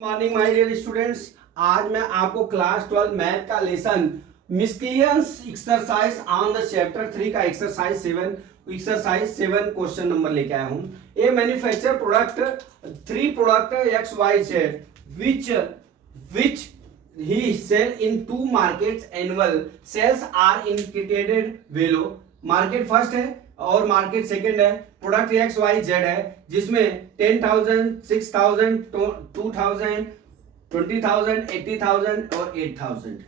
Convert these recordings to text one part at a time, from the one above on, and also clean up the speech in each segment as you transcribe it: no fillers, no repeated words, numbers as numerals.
Morning my dear students. आज मैं आपको क्लास 12 मैथ का lesson miscellaneous exercise on the chapter 3 का एक्सरसाइज 7 क्वेश्चन नंबर लेके आया हूं। A manufacture product 3 product X Y Z which he sell in 2 markets annual sales are indicated below. Market first है और मार्केट सेकंड है। Product X Y Z है जिसमें 10,000, 6,000, 2,000, 20,000, 80,000 और 8,000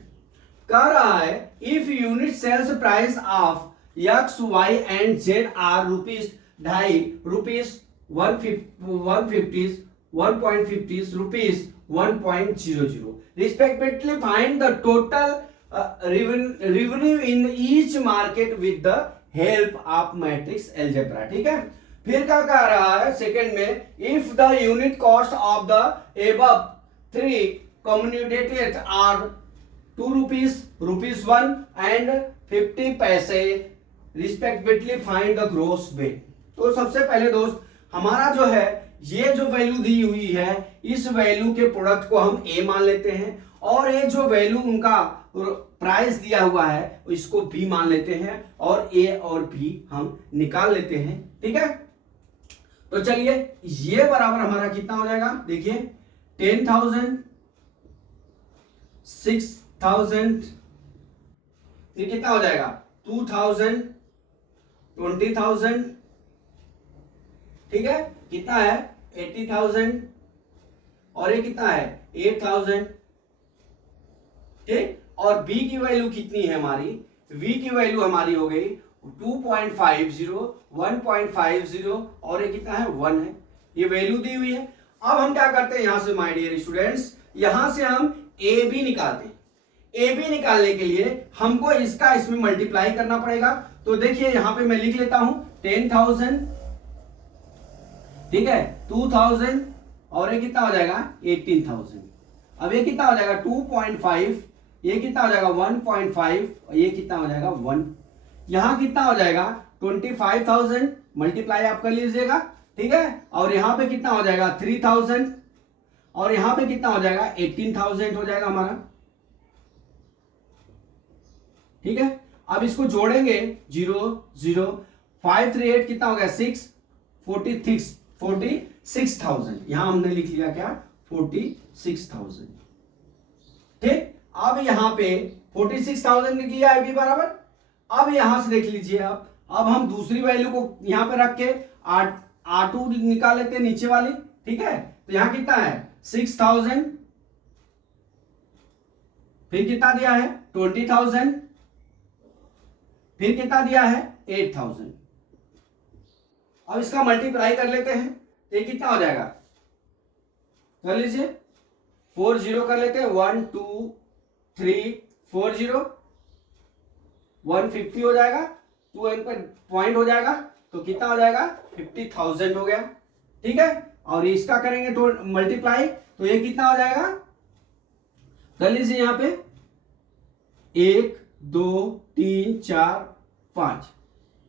कह रहा है। If unit sales price of X Y and Z are ₹2.5, ₹150, 1.50, ₹1.00 respectively, find the total revenue in each market with the help of matrix algebra. ठीक है, फिर क्या कह रहा है सेकंड में, if the unit cost of the above 3 communicated are ₹2, and 50 पैसे respectively, find the gross weight. तो सबसे पहले दोस्त हमारा जो है ये जो वैल्यू दी हुई है इस वैल्यू के प्रोडक्ट को हम ए मान लेते हैं और ये जो वैल्यू उनका प्राइस दिया हुआ है इसको बी मान लेते हैं और ए और बी हम निकाल लेते हैं। ठीक है, तो चलिए ये बराबर हमारा कितना हो जाएगा, देखिए 10,000, 6,000, फिर कितना हो जाएगा 2,000, 20,000, ठीक है, कितना है 80,000 और ये कितना है 8,000। ठीक, और b की वैल्यू कितनी है हमारी, v की वैल्यू हमारी हो गई 2.50, 1.50 और ये कितना है 1 है। ये वैल्यू दी हुई है। अब हम क्या करते हैं यहां से माय डियर स्टूडेंट्स, यहां से हम ए बी निकालते हैं। ए बी निकालने के लिए हमको इसका इसमें मल्टीप्लाई करना पड़ेगा। तो देखिए यहां पे मैं लिख लेता हूं 10,000, ठीक है, 2,000 और ये कितना हो जाएगा 18,000। अब ये कितना हो जाएगा 2.5, ये कितना हो जाएगा 1.5 और ये कितना हो जाएगा 1। यहां कितना हो जाएगा 25,000, मल्टीप्लाई आप कर लीजिएगा, ठीक है, और यहां पे कितना हो जाएगा 3,000 और यहां पे कितना हो जाएगा 18,000 हो जाएगा हमारा। ठीक है, अब इसको जोड़ेंगे 0 0 5 3 8 कितना हो गया 6 46,000। यहां हमने लिख लिया क्या 46,000। ठीक, अब यहां पे 46,000 लिख लिया है बी बराबर। अब यहां से देख लीजिए, अब हम दूसरी वैल्यू को यहां पे रख के R2 निकाल लेते हैं नीचे वाली। ठीक है, तो यहां कितना है 6,000, फिर कितना दिया है 20,000, फिर कितना दिया है 8,000। अब इसका मल्टीप्लाई कर लेते हैं तो ये कितना हो जाएगा, कर लीजिए 4 0 कर लेते हैं, 1 2 3 4 0, 150 हो जाएगा, 2 एन पर पॉइंट हो जाएगा तो कितना हो जाएगा 50,000 हो गया। ठीक है, और इसका करेंगे तो मल्टीप्लाई तो ये कितना हो जाएगा, कर लीजिए यहां पे 1 2 3 4 5,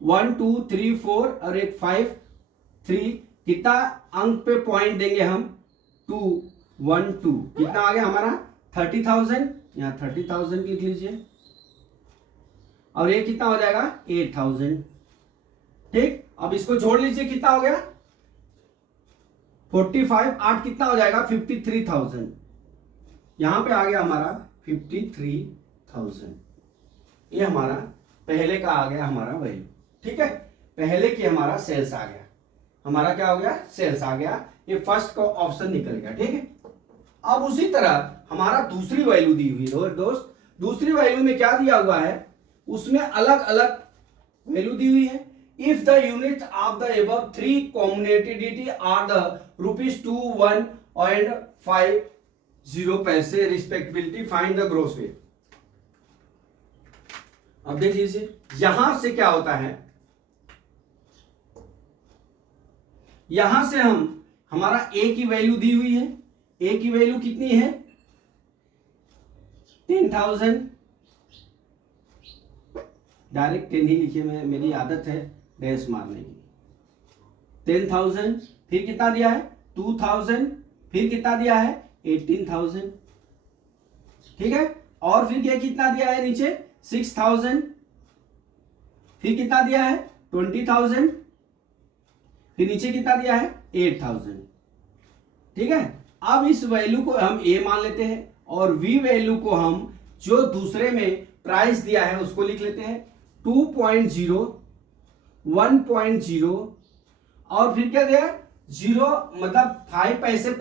1 2 3 4 और एक 5 3, कितना अंक पे पॉइंट देंगे हम 2 1 2, कितना आ गया हमारा 30,000, यहां 30,000 लिख लीजिए और ये कितना हो जाएगा 8,000। ठीक, अब इसको जोड़ लीजिए कितना हो गया 45 8 कितना हो जाएगा 53,000। यहां पे आ गया हमारा 53,000। ये हमारा पहले का आ गया हमारा वैल्यू। ठीक है, पहले की हमारा सेल्स आ गया, हमारा क्या हो गया सेल्स आ गया, ये फर्स्ट का ऑप्शन निकल गया। ठीक है, अब उसी तरह हमारा दूसरी वैल्यू दी हुई है दोस्त। दूसरी वैल्यू में क्या दिया हुआ है, उसमें अलग अलग वैल्यू दी हुई है। If the unit of the above 3 communicated are the ₹2 1 and 50 पैसे respectively, find the gross weight. अब देख लीजिए यहां से क्या होता है, यहां से हमारा ए की वैल्यू दी हुई है। ए की वैल्यू कितनी है 10,000, डायरेक्ट 10 ही लिखिए, मेरी आदत है डैश मारने की। 10,000, फिर कितना दिया है 2,000, फिर कितना दिया है 18,000, ठीक है। और फिर ये कितना दिया है नीचे 6,000, फिर कितना दिया है 20,000, फिर नीचे कितना दिया है 8,000, ठीक है। अब इस वैल्यू को हम ए मान लेते हैं और वी वैल्यू को हम जो दूसरे में प्राइस दिया है उसको लिख लेते हैं 2.0, 1.0 और फिर क्या दिया है 0, मतलब 5 पैसे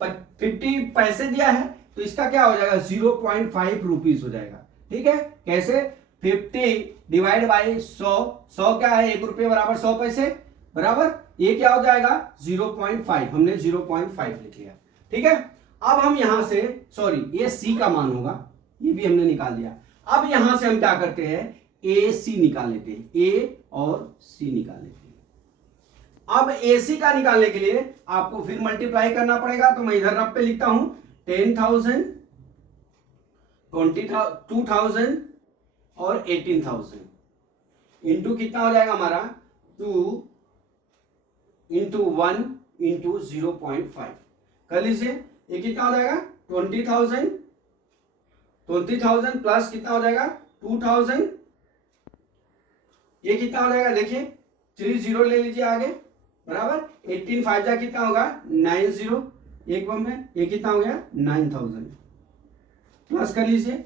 50 पैसे दिया है तो इसका क्या हो जाएगा 0.5 रुपीज हो जाएगा, ठीक है। कैसे 50 डिवाइड बाई 100, 100 क्या है 1 रुपये बराबर 100 पैसे बराबर, ये क्या हो जाएगा 0.5, हमने 0.5 लिख लिया, ठीक है। अब हम यहां से सॉरी ये सी का मान होगा, ये भी हमने निकाल दिया। अब यहां से हम क्या करते हैं ए सी निकाल लेते हैं, ए और सी निकाल लेते हैं। अब ए सी का निकालने के लिए आपको फिर मल्टीप्लाई करना पड़ेगा, तो मैं इधर रफ पे लिखता हूं 10,000, 22,000 और 18,000 इंटू कितना हो जाएगा हमारा 2 इंटू 1 इंटू 0.5 कर लीजिए। ये कितना हो जाएगा 20,000 प्लस कितना हो जाएगा 2,000, ये कितना हो जाएगा देखिए 30 ले लीजिए आगे बराबर 18 5 जा कितना होगा 90, एक बम में ये कितना हो गया 9,000 प्लस कर लीजिए,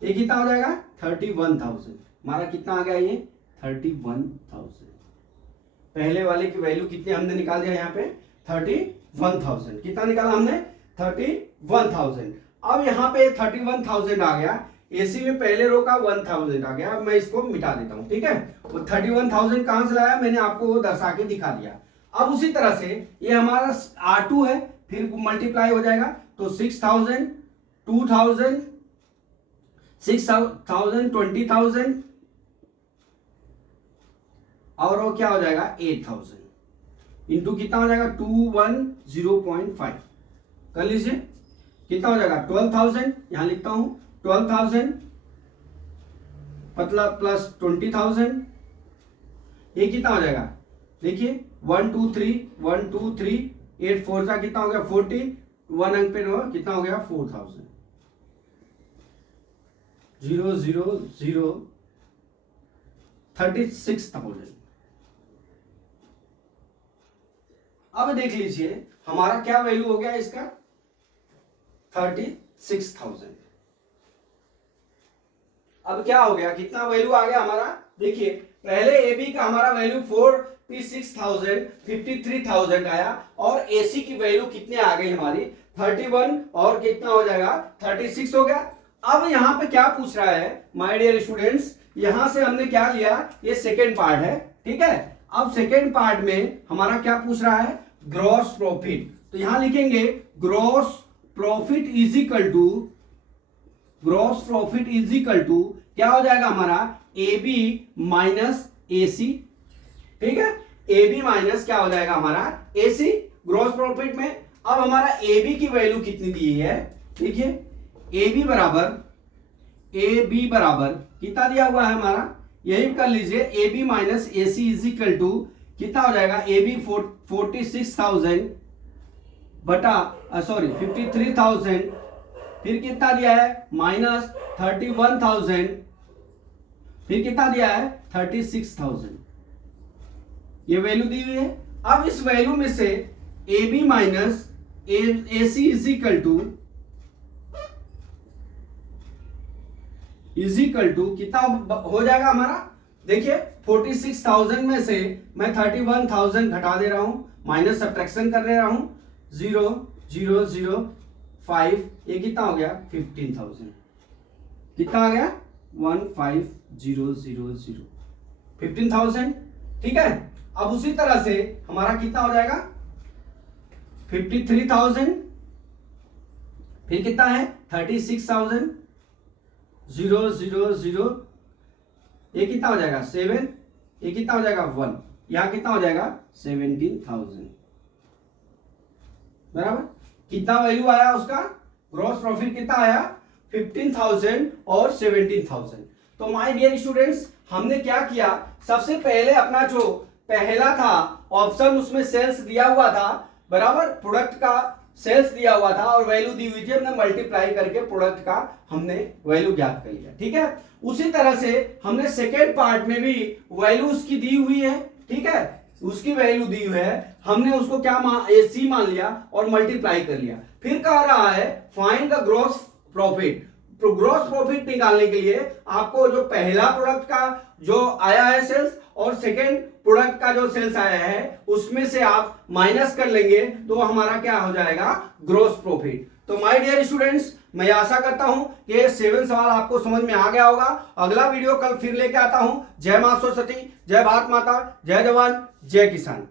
ये कितना हो जाएगा 31,000, हमारा कितना आ गया ये 31,000। पहले वाले की वैल्यू कितनी हमने निकाल दिया यहाँ पे 31,000, कितना निकाला हमने 31,000। अब यहाँ पे 31,000 आ गया, एसी में पहले रो का 1,000 आ गया। अब मैं इसको मिटा देता हूं, ठीक है। वो 31,000 कहां से लाया मैंने आपको वो दर्शा के दिखा दिया। अब उसी तरह से ये हमारा R2 है, फिर मल्टीप्लाई हो जाएगा तो 6,000, 2,000, 6,000, 20,000 और वो क्या हो जाएगा 8,000 इंटू कितना हो जाएगा 210.5 कर लीजिए, कितना हो जाएगा 12,000, यहां लिखता हूं 12,000 मतलब प्लस 20,000, ये कितना हो जाएगा देखिए 1 2 3 1 2 3 8 4 का कितना हो गया 40, 1 अंक पे कितना हो गया 4,000, 0 0 0 36,000। अब देख लीजिए हमारा क्या वैल्यू हो गया इसका 36,000। अब क्या हो गया कितना वैल्यू आ गया हमारा देखिए, पहले ए बी का हमारा वैल्यू 46,000 53,000 आया और एसी की वैल्यू कितने आ गई हमारी 31 और कितना हो जाएगा 36 हो गया। अब यहां पे क्या पूछ रहा है माय डियर स्टूडेंट्स, यहां से हमने क्या लिया ये सेकेंड पार्ट है, ठीक है। अब सेकेंड पार्ट में हमारा क्या पूछ रहा है ग्रॉस प्रॉफिट, तो यहां लिखेंगे gross profit is equal to क्या हो जाएगा हमारा ए बी माइनस ए सी, ठीक है। ए बी माइनस क्या हो जाएगा हमारा ए सी ग्रॉस प्रॉफिट में। अब हमारा ए बी की वैल्यू कितनी दी है देखिए, ए बी बराबर कितना दिया हुआ है हमारा, यही कर लीजिए A B minus A C is equal to कितना हो जाएगा ए बी 46,000 बटा 53,000, फिर कितना दिया है माइनस 31,000, फिर कितना दिया है 36,000, ये वैल्यू दी हुई है। अब इस वैल्यू में से A B minus A C is equal to कितना हो जाएगा हमारा देखिए 46,000 में से मैं 31,000 घटा दे रहा हूं, माइनस सब्ट्रैक्शन कर रहा हूं 0 0 0 5, ये कितना हो गया 15,000, कितना आ गया 15,000 15,000, ठीक है। अब उसी तरह से हमारा कितना हो जाएगा 53,000, फिर कितना है 36,000 0 0 0, ये कितना हो जाएगा 7, ये कितना हो जाएगा 1, यहां कितना हो जाएगा 17,000 बराबर। कितना वैल्यू आया उसका ग्रॉस प्रॉफिट कितना आया 15,000 और 17,000। तो माय डियर स्टूडेंट्स हमने क्या किया, सबसे पहले अपना जो पहला था ऑप्शन उसमें सेल्स दिया हुआ था बराबर, प्रोडक्ट का सेल्स दिया हुआ था और वैल्यू दी हुई थी, हमने मल्टीप्लाई करके प्रोडक्ट का हमने वैल्यू ज्ञात कर लिया। ठीक है, उसी तरह से हमने सेकेंड पार्ट में भी वैल्यू उसकी दी हुई है, ठीक है, उसकी वैल्यू दी हुई है, हमने उसको क्या सी मान लिया और मल्टीप्लाई कर लिया। फिर कह रहा है फाइंड द ग्रॉस प्रॉफिट। तो ग्रॉस प्रॉफिट निकालने के लिए आपको जो पहला प्रोडक्ट का जो आया है सेल्स और सेकेंड प्रोडक्ट का जो सेल्स आया है उसमें से आप माइनस कर लेंगे तो हमारा क्या हो जाएगा, ग्रॉस प्रॉफिट। तो माय डियर स्टूडेंट्स, मैं आशा करता हूं कि ये 7 सवाल आपको समझ में आ गया होगा। अगला वीडियो कल फिर लेके आता हूं। जय मां सरस्वती, जय भारत माता, जय जवान, जय किसान।